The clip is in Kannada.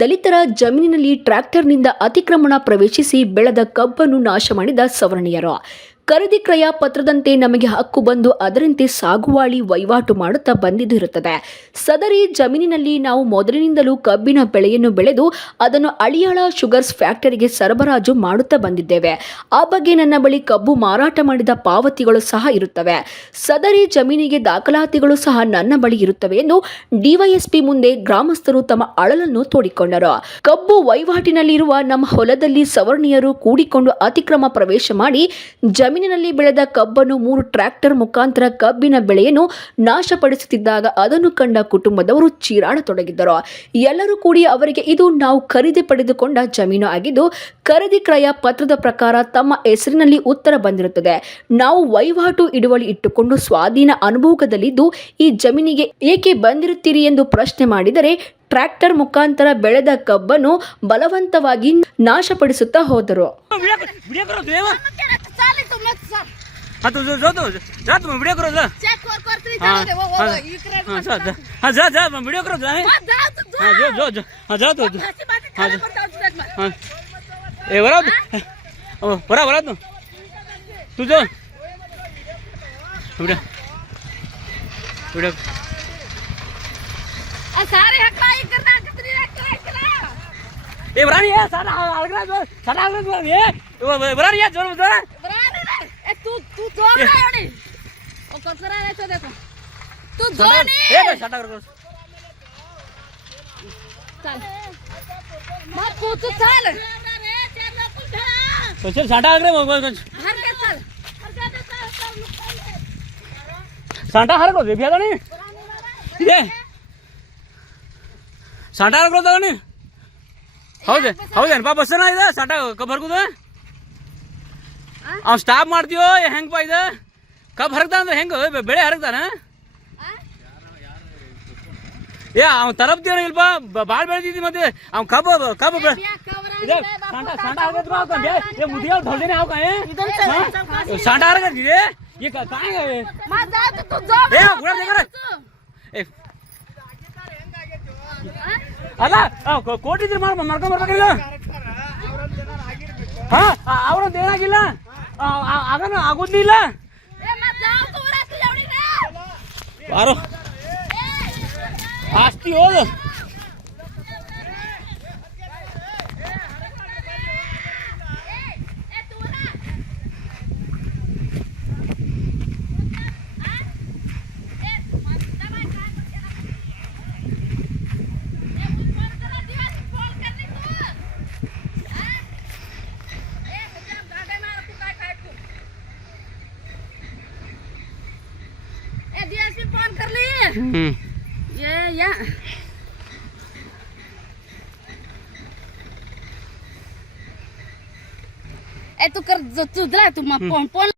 ದಲಿತರ ಜಮೀನಿನಲ್ಲಿ ಟ್ರ್ಯಾಕ್ಟರ್ನಿಂದ ಅತಿಕ್ರಮಣ ಪ್ರವೇಶಿಸಿ ಬೆಳೆದ ಕಬ್ಬನ್ನು ನಾಶ ಮಾಡಿದ ಸವರ್ಣೀಯರು. ಖರೀದಿ ಕ್ರಯ ಪತ್ರದಂತೆ ನಮಗೆ ಹಕ್ಕು ಬಂದು ಅದರಂತೆ ಸಾಗುವಾಳಿ ವಹಿವಾಟು ಮಾಡುತ್ತಾ ಬಂದಿದ್ದಿರುತ್ತದೆ ಸದರಿ ಜಮೀನಿನಲ್ಲಿ ನಾವು ಮೊದಲಿನಿಂದಲೂ ಕಬ್ಬಿನ ಬೆಳೆಯನ್ನು ಬೆಳೆದು ಅದನ್ನು ಅಳಿಯಾಳ ಶುಗರ್ಸ್ ಫ್ಯಾಕ್ಟರಿಗೆ ಸರಬರಾಜು ಮಾಡುತ್ತಾ ಬಂದಿದ್ದೇವೆ. ಆ ಬಗ್ಗೆ ನನ್ನ ಬಳಿ ಕಬ್ಬು ಮಾರಾಟ ಮಾಡಿದ ಪಾವತಿಗಳು ಸಹ ಇರುತ್ತವೆ. ಸದರಿ ಜಮೀನಿಗೆ ದಾಖಲಾತಿಗಳು ಸಹ ನನ್ನ ಬಳಿ ಇರುತ್ತವೆ ಎಂದು ಡಿವೈಎಸ್ಪಿ ಮುಂದೆ ಗ್ರಾಮಸ್ಥರು ತಮ್ಮ ಅಳಲನ್ನು ತೋಡಿಕೊಂಡರು. ಕಬ್ಬು ವಹಿವಾಟಿನಲ್ಲಿರುವ ನಮ್ಮ ಹೊಲದಲ್ಲಿ ಸವರ್ಣೀಯರು ಕೂಡಿಕೊಂಡು ಅತಿಕ್ರಮ ಪ್ರವೇಶ ಮಾಡಿ ಜಮೀನಿನಲ್ಲಿ ಬೆಳೆದ ಕಬ್ಬನ್ನು ಮೂರು ಟ್ರ್ಯಾಕ್ಟರ್ ಮುಖಾಂತರ ಕಬ್ಬಿನ ಬೆಳೆಯನ್ನು ನಾಶಪಡಿಸುತ್ತಿದ್ದಾಗ ಅದನ್ನು ಕಂಡ ಕುಟುಂಬದವರು ಚೀರಾಡತೊಡಗಿದ್ದರು ಎಲ್ಲರೂ ಕೂಡಿ ಅವರಿಗೆ ಇದು ನಾವು ಖರೀದಿ ಪಡೆದುಕೊಂಡ ಜಮೀನು ಆಗಿದ್ದು, ಖರೀದಿ ಕ್ರಯ ಪತ್ರದ ಪ್ರಕಾರ ತಮ್ಮ ಹೆಸರಿನಲ್ಲಿ ಉತ್ತರ ಬಂದಿರುತ್ತದೆ. ನಾವು ವಹಿವಾಟು ಹಿಡುವಳಿ ಇಟ್ಟುಕೊಂಡು ಸ್ವಾಧೀನ ಅನುಭೋಗದಲ್ಲಿದ್ದು, ಈ ಜಮೀನಿಗೆ ಏಕೆ ಬಂದಿರುತ್ತೀರಿ ಎಂದು ಪ್ರಶ್ನೆ ಮಾಡಿದರೆ, ಟ್ರ್ಯಾಕ್ಟರ್ ಮುಖಾಂತರ ಬೆಳೆದ ಕಬ್ಬನ್ನು ಬಲವಂತವಾಗಿ ನಾಶಪಡಿಸುತ್ತಾ ಹೋದರು. હા તું જો તો જા તું વિડિયો કરો જા ચેક કર કર તું જા દે ઓ ઓ ઈકરે હા જા હા જા જા વિડિયો કરો જા હા જો જો જો હા જા તો હા હા એ વરા ઓ વરા વરા તું તું જો વિડિયો વિડિયો આ સારે હકલાઈ કરના કતરી રાખ तू तू ओ कचरा तो देखो। तू ए कर। चल। मत चल। तो चल मोबाइल हर के चल हर के चल। हर को देखिया तो नहीं ये। हर को तो नहीं हो जाए हो जाए पापा बसना इधर साटा कबर को तो। ಅವ್ನು ಸ್ಟಾಪ್ ಮಾಡ್ತೀವೋ ಹೆಂಗಪ್ಪ ಇದು? ಕಬ್ಬು ಹರಗ್ದಾನ ಅಂದ್ರೆ ಹೆಂಗೆ? ಬೆಳೆ ಹರಗ್ದಾನ? ಏ ಅವ್ ತರಪ್ತೀವನ ಇಲ್ಪ ಭಾಳ ಬೆಳೆದಿದ್ದಿ ಮತ್ತೆ. ಅವ್ ಕಬ್ಬು ಕಬ್ ಬೆಳೆ ಸಂಡ ಈಗ ಏ ಅಲ್ಲ ಕೋಟಿದ್ರೆ ಮಾಡ್ಕೊಂಡ್ ಬರ್ಬೇಕಿಲ್ಲ? ಹಾ ಅವ್ರದ್ದು ಏನಾಗಿಲ್ಲ? ಅದನ್ನ ಆಗುದಿಲ್ಲ. ಆಸ್ತಿ ಹೋದ Hmm. Yeah, yeah. Eh, tu kerja tu dah tu mah hmm. pon pon.